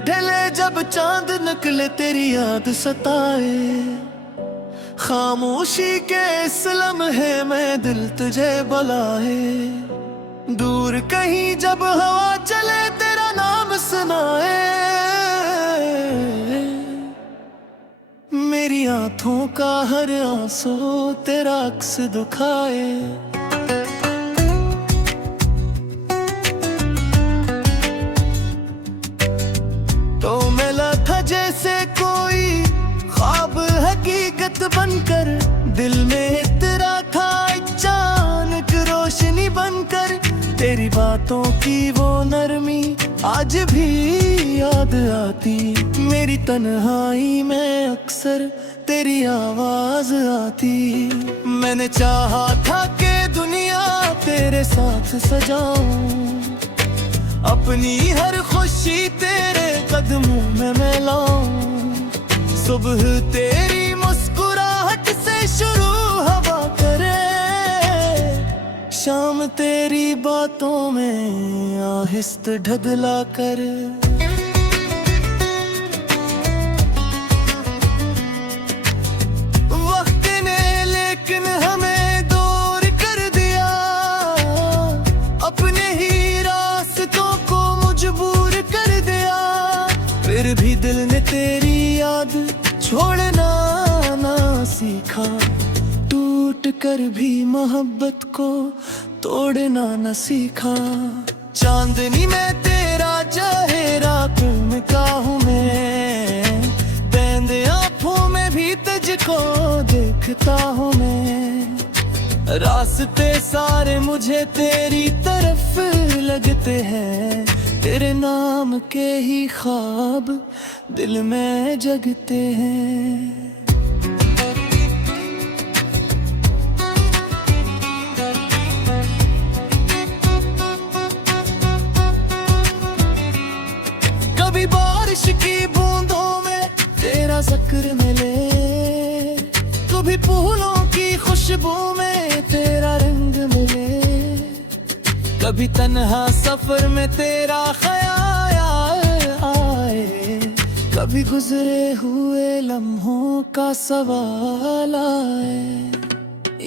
ढले जब चांद निकले तेरी याद सताए, खामोशी के इस लम्हे में दिल तुझे बुलाए। दूर कहीं जब हवा चले तेरा नाम सुनाए, मेरी आंखों का हर आंसू तेरा अक्स दुखाए। तो मिला था जैसे कोई ख्वाब हकीकत बनकर, दिल में तेरा था अचानक रोशनी बनकर। तेरी बातों की वो नरमी आज भी याद आती, मेरी तन्हाई में अक्सर तेरी आवाज आती। मैंने चाहा था कि दुनिया तेरे साथ सजाऊं, अपनी हर खुशी तेरे कदमों में मैं लाऊं। सुबह तेरी मुस्कुराहट से शुरू हवा करे, शाम तेरी बातों में आहिस्त ढगला कर। वक्त ने लेकिन हमें दूर कर दिया, अपने ही रास्तों को मजबूर कर दिया। फिर भी दिल ने तेरी याद छोड़ना ना सीखा, टूट कर भी मोहब्बत को तोड़ना न सीखा। चांदनी में तेरा चेहरा चमका हूँ मैं, बंद आँखों में भी तुझको देखता हूँ मैं। रास्ते सारे मुझे तेरी तरफ लगते हैं, तेरे नाम के ही ख्वाब दिल में जगते हैं। कभी बारिश की बूंदों में तेरा जिक्र मिले, कभी फूलों की खुशबू में तेरा रंग मिले। कभी तन्हा सफर में तेरा ख्याल आए, कभी गुजरे हुए लम्हों का सवाल आए।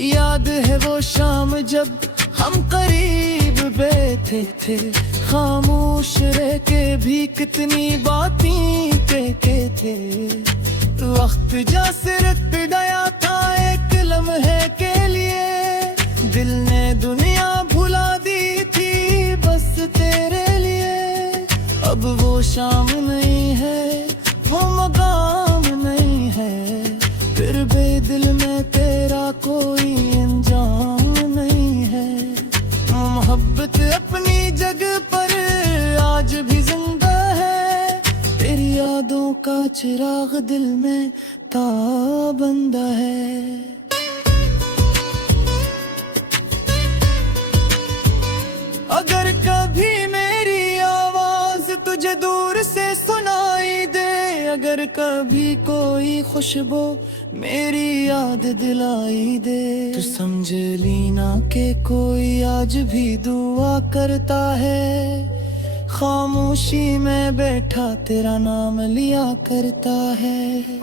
याद है वो शाम जब हम करीब बैठे थे, खामोश रह के भी कितनी बातें कहते थे। वक्त जैसे रुक गया था एक लम्हे के लिए, दिल ने दुनिया भुला दी थी बस तेरे लिए। अब वो शाम नहीं है, वो मकाम नहीं है, फिर भी दिल में तेरा कोई अंजाम नहीं है। मोहब्बत अपनी जगह पर आज भी जिंदा है, तेरी यादों का चिराग दिल में ताबंदा है। अगर कभी मेरी आवाज तुझे दूर से सुनाई दे, अगर कभी कोई खुशबू मेरी याद दिलाई दे, तो समझ लीना के कोई आज भी दुआ करता है। खामोशी में बैठा तेरा नाम लिया करता है।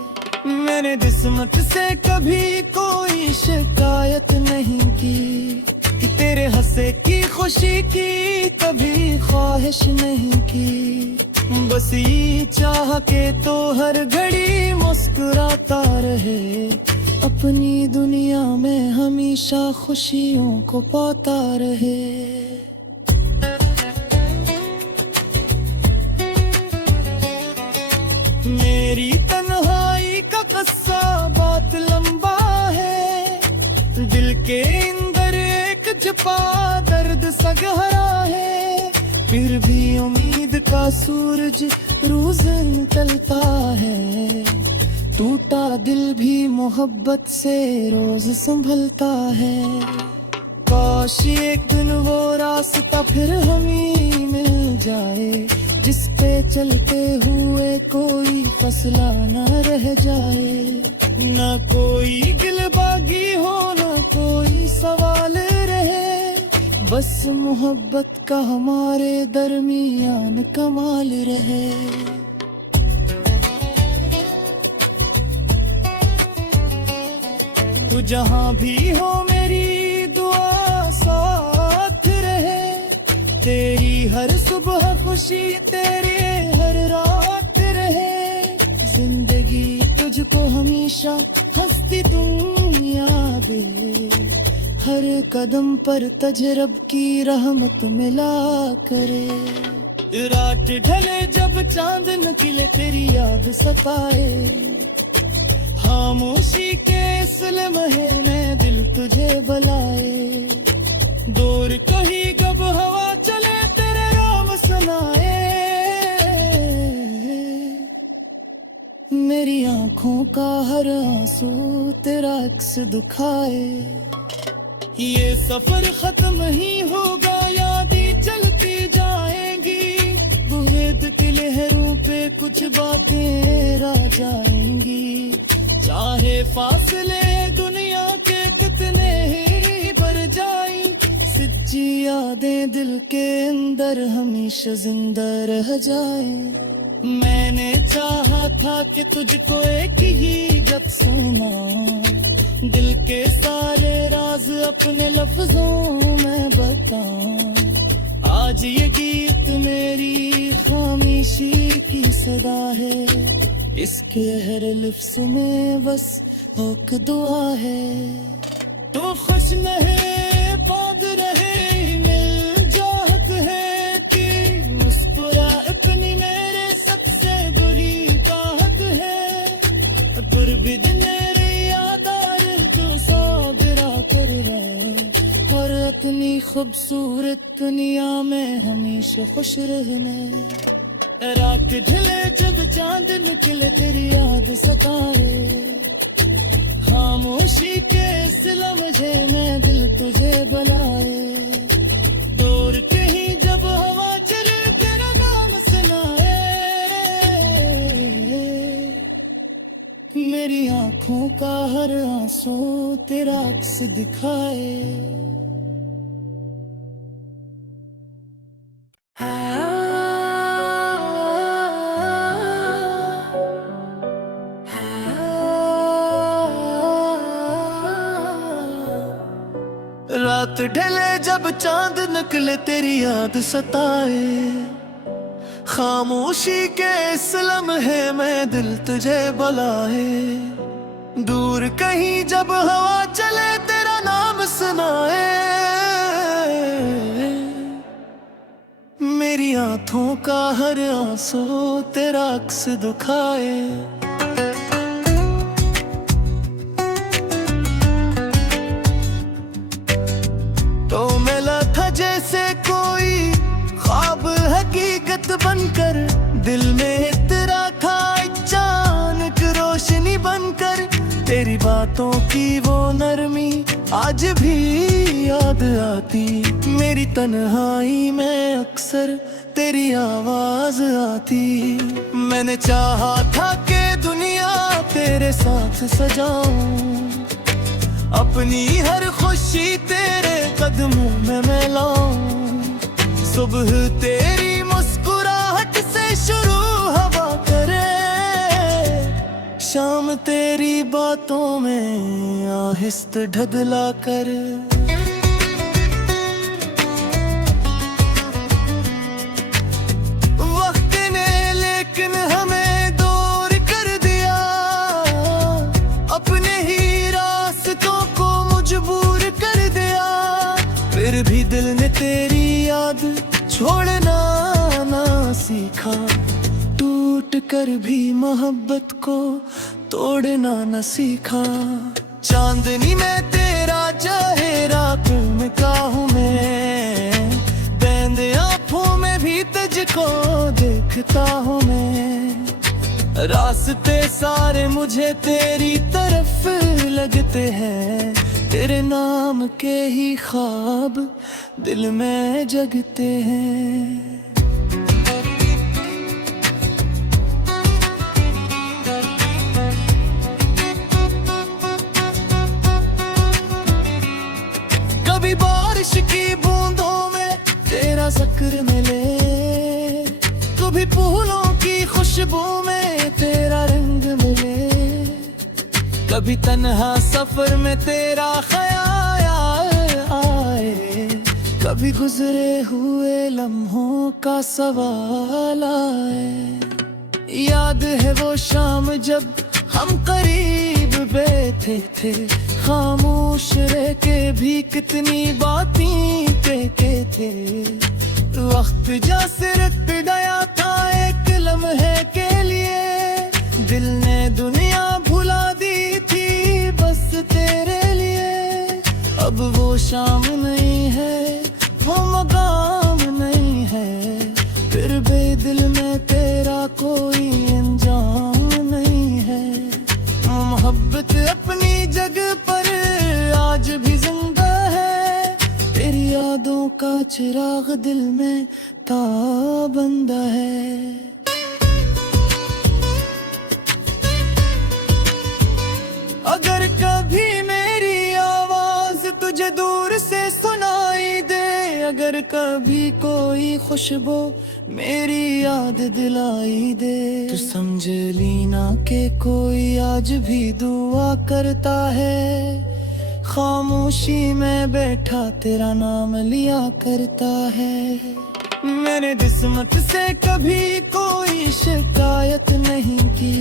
मैंने किस्मत से कभी कोई शिकायत नहीं की, कि तेरे हंसे की खुशी की कभी ख्वाहिश नहीं की। बस ये चाह के तो हर घड़ी मुस्कुराता रहे, अपनी दुनिया में हमेशा खुशियों को पाता रहे। मेरी तन्हाई का किस्सा बहुत लंबा है, दिल के अंदर एक छुपा दर्द सा गहरा है। फिर भी उम्मीद का सूरज रोज निकलता है, टूटा दिल भी मोहब्बत से रोज संभलता है। काश एक दिन वो रास्ता फिर हमें मिल जाए, जिस पे चलते हुए कोई फसला न रह जाए। न कोई गिलबागी हो न कोई सवाल रहे, बस मोहब्बत का हमारे दरमियान कमाल रहे। तू जहाँ भी हो मेरी दुआ साथ रहे। तेरी हर सुबह खुशी तेरे हर रात रहे। जिंदगी तुझको हमेशा हंसती दुनिया दे। हर कदम पर तजरब की रहमत मिला करे। रात ढले जब चांद निकले तेरी याद सताए। खामोशी के इस लम्हे में दिल तुझे बुलाए। दूर कहीं कब हवा चले तेरे नाम सुनाए। मेरी आंखों का हर आंसू तेरा अक्स दिखाए। ये सफर खत्म ही होगा यादें चलती जाएंगी। बुहेद की लहरों पे कुछ बातें रह जाएंगी। चाहे फासले दुनिया के कितने ही बढ़ जाए। सच्ची यादें दिल के अंदर हमेशा जिंदा रह जाए। मैंने चाहा था कि तुझको एक ही जब सुना। दिल के सारे राज अपने लफ्जों में बताऊं। आज ये गीत मेरी खामोशी की सदा है। इसके हर लफ्ज में बस एक दुआ है। तो खुश रहे बाग रहे मिल जात है कि मुस्कुरा अपनी मेरे सबसे बुरी काहत है। पर बिदने कर रहे और अपनी खूबसूरत दुनिया में हमेशा खुश रहने। रात ढले जब चांद निकले तेरी याद सताए। खामोशी के इस लम्हे में दिल तुझे बुलाए। दूर कहीं जब हवा चले तेरा नाम सुनाए। मेरी आंखों का हर आंसू तेरा अक्स दिखाए। रात ढले जब चांद निकले तेरी याद सताए। खामोशी के इस लम्हे में दिल तुझे बुलाए। दूर कहीं जब हवा चले तेरा नाम सुनाए। मेरी आंखों का हर आंसू तेरा अक्स दिखाए। तो मिला था जैसे कोई ख्वाब हकीकत बनकर। दिल में तेरा था अचानक रोशनी बनकर। तेरी बातों की वो नरमी आज भी याद आती। मेरी तन्हाई में अक्सर तेरी आवाज आती। मैंने चाहा था कि दुनिया तेरे साथ सजाऊं। अपनी हर खुशी तेरे कदमों में मैं लाऊं। सुबह तेरी मुस्कुराहट से शुरू हवा करे। शाम तेरी बातों में आहिस्ते ढदला कर। वक्त ने लेकिन हमें दूर कर दिया। अपने ही रास्तों को मजबूर कर दिया। फिर भी दिल ने तेरी याद छोड़ना ना सीखा। टूट कर भी मोहब्बत को तोड़ना न सीखा। चांदनी में तेरा चेहरा चमका हूँ मैं। बंद आँखों में भी तुझको देखता हूँ मैं। रास्ते सारे मुझे तेरी तरफ लगते हैं। तेरे नाम के ही ख्वाब दिल में जगते हैं। कभी बारिश की बूंदों में तेरा जिक्र मिले। कभी फूलों की खुशबू में तेरा रंग मिले। कभी तन्हा सफर में तेरा ख्याल आए, कभी गुजरे हुए लम्हों का सवाल आए। याद है वो शाम जब हम करीब बैठे थे, खामोश रह के भी कितनी बातें कहते थे। वक्त जैसे रुक गया था एक लम्हे के लिए, दिल ने दुनिया भुला दी थी बस तेरे लिए। अब वो शाम नहीं है, वो मकाम नहीं है, फिर भी दिल में तेरा कोई अंजाम नहीं है। मोहब्बत अपनी जगह पर आज भी जिंदा है, तेरी यादों का चिराग दिल में ताबंदा है। अगर कभी मेरी आवाज तुझे दूर से सुनाई दे, अगर कभी कोई खुशबू मेरी याद दिलाई दे, तो समझ लीना के कोई आज भी दुआ करता है। खामोशी में बैठा तेरा नाम लिया करता है। मैंने किस्मत से कभी कोई शिकायत नहीं की,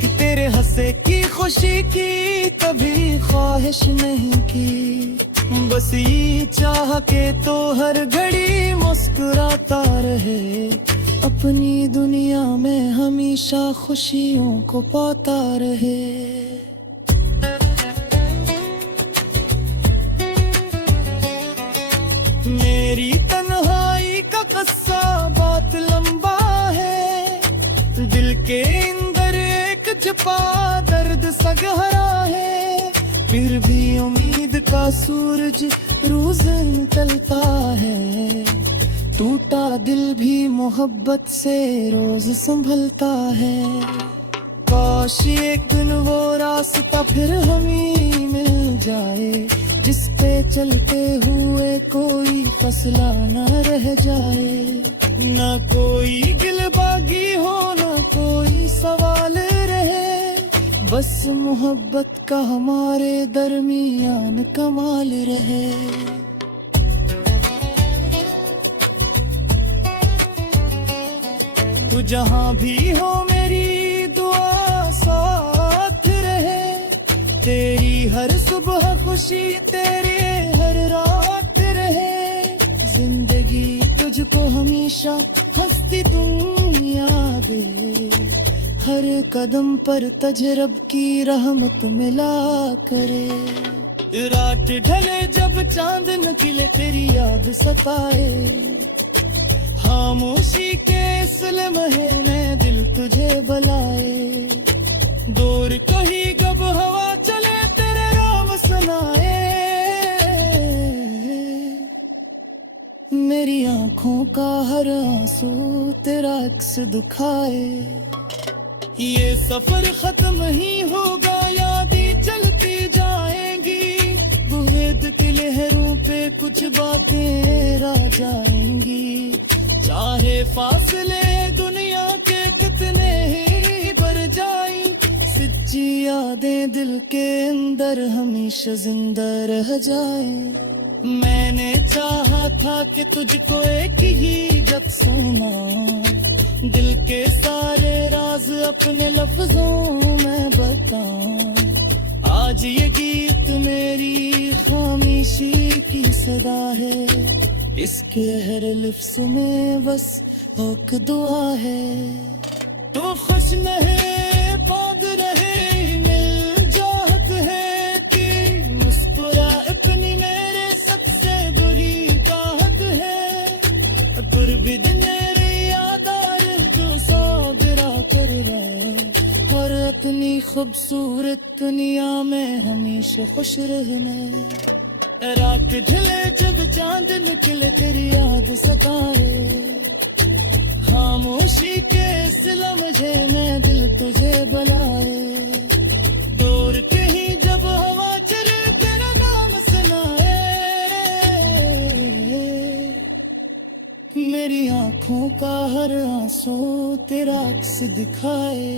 कि तेरे हंसे की खुशी की कभी ख्वाहिश नहीं की। बस ये चाह के तो हर घड़ी मुस्कुराता रहे, अपनी दुनिया में हमेशा खुशियों को पाता रहे। मेरी तन्हाई का किस्सा बहुत लंबा है, दिल के अंदर एक छुपा दर्द सा गहरा है। फिर भी उम्मीद का सूरज रोज निकलता है, टूटा दिल भी मोहब्बत से रोज संभलता है। काश एक दिन वो रास्ता फिर हमें मिल जाए, जिस पे चलते हुए कोई फसला न रह जाए। न कोई गिलबागी हो, न कोई सवाल रहे, बस मोहब्बत का हमारे दरमियान कमाल रहे। तू जहाँ भी हो मेरी दुआ साथ रहे, तेरी हर सुबह खुशी तेरी हर रात रहे। जिंदगी तुझको हमेशा हंसती तुम याद दे, हर कदम पर तजरब की रहमत मिला करे। रात ढले जब चांद निकले तेरी याद सताए, खामोशी के इस लम्हे में दिल तुझे बुलाए। दूर कहीं कब हवा चले तेरे नाम सुनाए, मेरी आंखों का हर आंसू तेरा अक्स दिखाए। ये सफर खत्म ही होगा, यादें चलती जाएंगी, बुहेद की लहरों पे कुछ बातें रह जाएंगी। चाहे फासले दुनिया के कितने ही बढ़ जाएं, सच्ची यादें दिल के अंदर हमेशा जिंदा रह जाएं। मैंने चाहा था कि तुझको एक ही जब सुना, दिल के सारे राज अपने लफ्जों में बताऊं। आज ये गीत मेरी खामोशी की सदा है, इसके हर लिफ्स में बस एक दुआ है। तो खुश नहीं बांध रहे मिल जात है कि मुस्कुरा अपनी मेरे सबसे बुरी काहत है। पर भी मेरी यादार जो साबिरा कर रहे, और अपनी खूबसूरत दुनिया में हमेशा खुश रहने। रात ढले जब चांद निकले तेरी याद सताए, खामोशी के इस लम्हे में दिल तुझे बुलाए। दूर कहीं जब हवा चले तेरा नाम सुनाए, मेरी आंखों का हर आंसू तेरा अक्स दिखाए।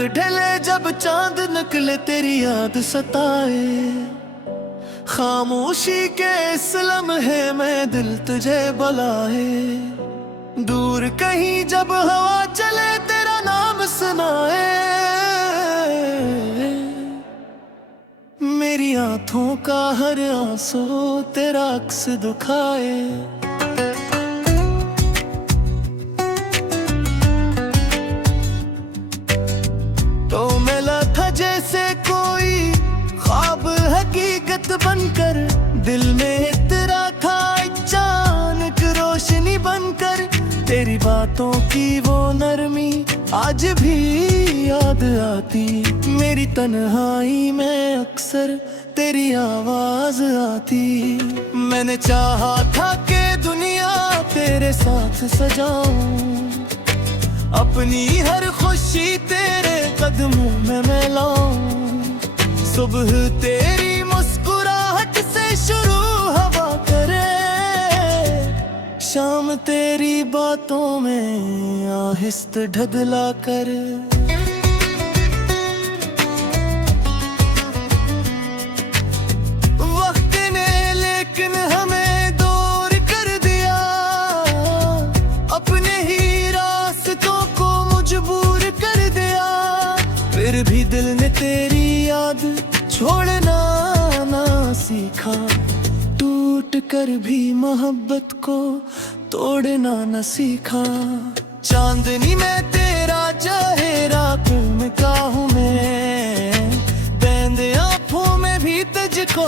रात ढले जब चांद निकले तेरी याद सताए, खामोशी के इस लम्हे में दिल तुझे बुलाए, दूर कहीं जब हवा चले तेरा नाम सुनाए, मेरी आंखों का हर आंसू तेरा अक्स दुखाए। तो मिला था जैसे कोई ख्वाब हकीकत बनकर, दिल में तेरा था अचानक रोशनी बनकर, तेरी बातों की वो नरमी आज भी याद आती, मेरी तन्हाई में अक्सर तेरी आवाज आती। मैंने चाहा था कि दुनिया तेरे साथ सजाऊं, अपनी हर खुशी तेरे कदमों में मैं लाऊं, सुबह तेरी मुस्कुराहट से शुरू हवा करे, शाम तेरी बातों में आहिस्ते ढदला कर। वक्त ने लेकिन हमें दूर कर दिया, अपने ही रास्तों को मजबूर कर दिया, फिर भी दिल ने तेरी याद छोड़ना ना सीखा, टूट कर भी मोहब्बत को तोड़ना न सीखा। चांदनी में तेरा चेहरा चमका हूँ मैं, बैंद आँखों में भी तुझको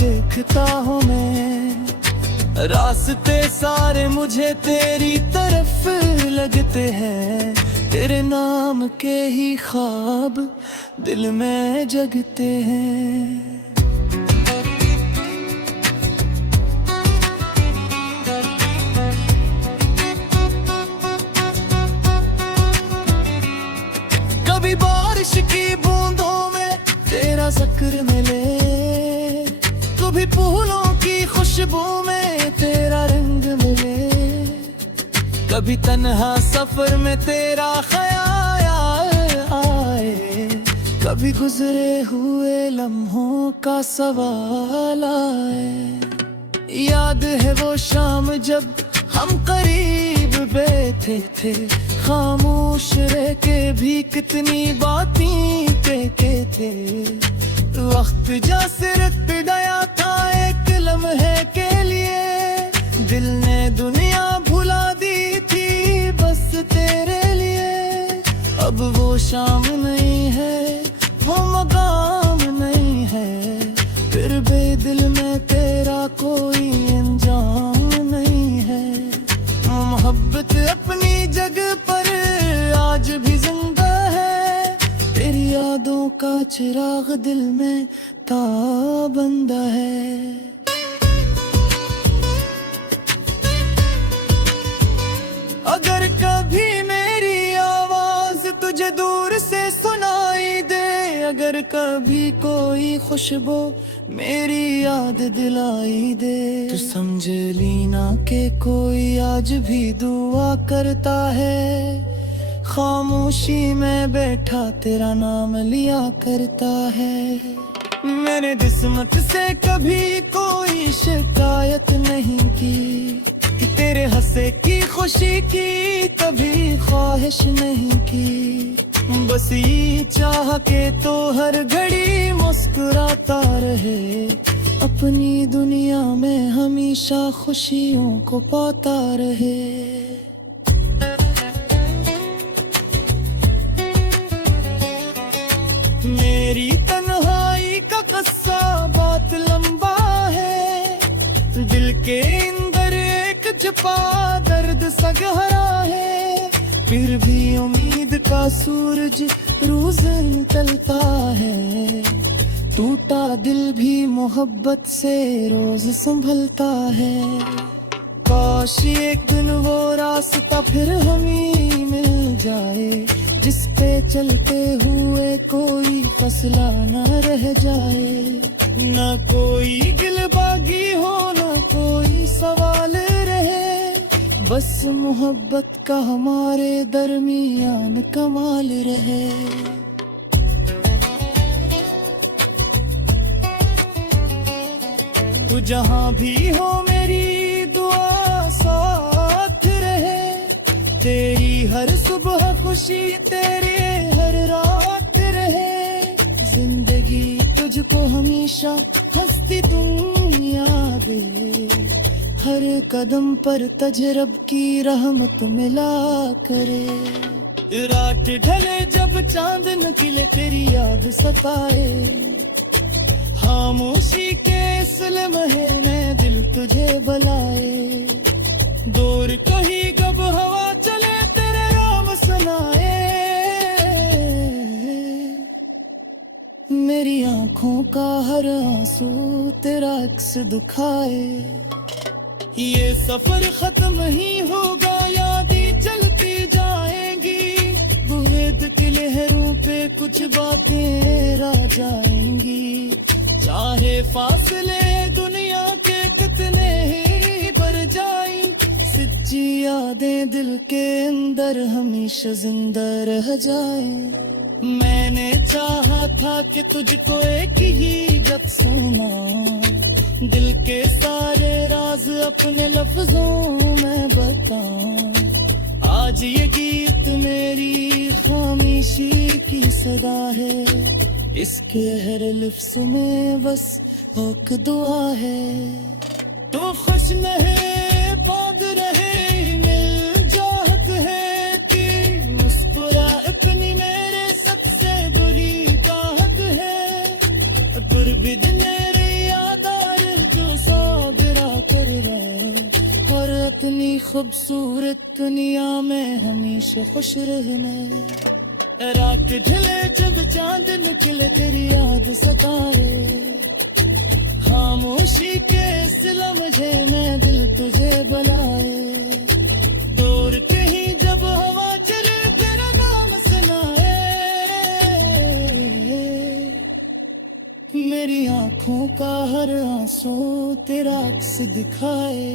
देखता हूँ मैं, रास्ते सारे मुझे तेरी तरफ लगते हैं, तेरे नाम के ही ख्वाब दिल में जगते हैं। कभी बारिश की बूंदों में तेरा जिक्र मिले, कभी फूलों की खुशबू में तेरा रंग मिले, कभी तन्हा सफर में तेरा ख्याल आए, कभी गुजरे हुए लम्हों का सवाल आए। याद है वो शाम जब हम करीब बैठे थे, खामोश रह के भी कितनी बातें कहते थे, वक्त जैसे रुक गया था एक लम्हे के लिए, दिल ने दुनिया भुला दी थी बस तेरे लिए, अब वो शाम नहीं है वो मकाम नहीं है, फिर भी दिल में तेरा कोई अंजाम नहीं है, मोहब्बत अपनी जगह पर आज भी जिंदा है, तेरी यादों का चिराग दिल में ताबंदा है। अगर कभी मेरी आवाज तुझे दूर से सुनाई दे, अगर कभी कोई खुशबू मेरी याद दिलाई दे, तो समझ लीना के कोई आज भी दुआ करता है, खामोशी में बैठा तेरा नाम लिया करता है। मैंने किस्मत से कभी कोई शिकायत नहीं की, कि तेरे हंसे की खुशी की कभी ख्वाहिश नहीं की, बस ये चाह के तो हर घड़ी मुस्कुराता रहे, अपनी दुनिया में हमेशा खुशियों को पाता रहे। मेरी तन्हाई का किस्सा बहुत लंबा है, दिल के अंदर एक छुपा दर्द सा गहरा है, फिर भी उम्मीद का सूरज रोज निकलता है, टूटा दिल भी मोहब्बत से रोज संभलता है। काश एक दिन वो रास्ता फिर हमें मिल जाए, जिस पे चलते हुए कोई फसला न रह जाए, न कोई गिलबागी हो न कोई सवाल रहे, बस मोहब्बत का हमारे दरमियान कमाल रहे। तू जहाँ भी हो मेरी दुआ साथ रहे, तेरी हर सुबह खुशी तेरे हर रात रहे, जिंदगी तुझको हमेशा हंसती दुनिया दे, हर कदम पर तजरब की रहमत मिला करे। रात ढले जब चांद निकले तेरी याद सताए, खामोशी के इस लम्हे में दिल तुझे बुलाए, दूर कहीं कब हवा चले तेरे नाम सुनाए, मेरी आंखों का हर आंसू तेरा अक्स दुखाए। ये सफर खत्म ही होगा, यादें चलती जाएंगी, बुरेद के लहरों पे कुछ बातें रह जाएंगी, चाहे फासले दुनिया के कितने ही बढ़ जाएं, सच्ची यादें दिल के अंदर हमेशा जिंदा रह जाएं। मैंने चाहा था कि तुझको एक ही जब सुना, दिल के सारे राज अपने लफ्जों में बताऊं, आज ये गीत मेरी खामोशी की सदा है, इसके हर लफ्ज में बस एक दुआ है। तो खुश रहे बात रहे मिल जात है कि मुस्कुरा अपनी मेरे सबसे बुरी चाहत है, पर भी मेरे यादार जो सागरा कर रहे, और अपनी खूबसूरत दुनिया में हमेशा खुश रहने। रात ढले जब चांद निकले तेरी याद सताए, खामोशी के इस लम्हे में दिल तुझे बुलाए, दूर कहीं जब हवा चले तेरा नाम सुनाए, मेरी आंखों का हर आंसू तेरा अक्स दिखाए।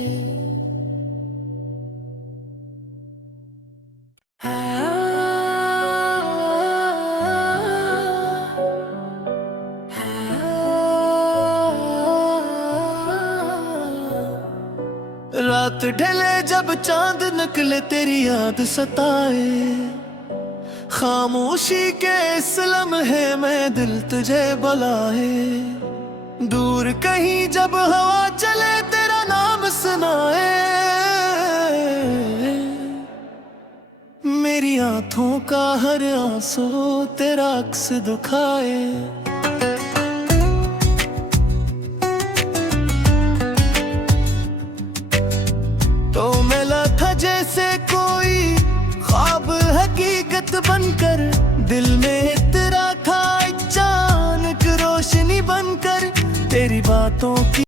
रात ढले जब चांद निकले तेरी याद सताए, खामोशी के इस लम्हे में दिल तुझे बुलाए, दूर कहीं जब हवा चले तेरा नाम सुनाए, मेरी आंखों का हर आंसू तेरा अक्स दुखाए। तो मिला था जैसे कोई ख्वाब हकीकत बनकर, दिल में तेरा था अचानक रोशनी बनकर, तेरी बातों की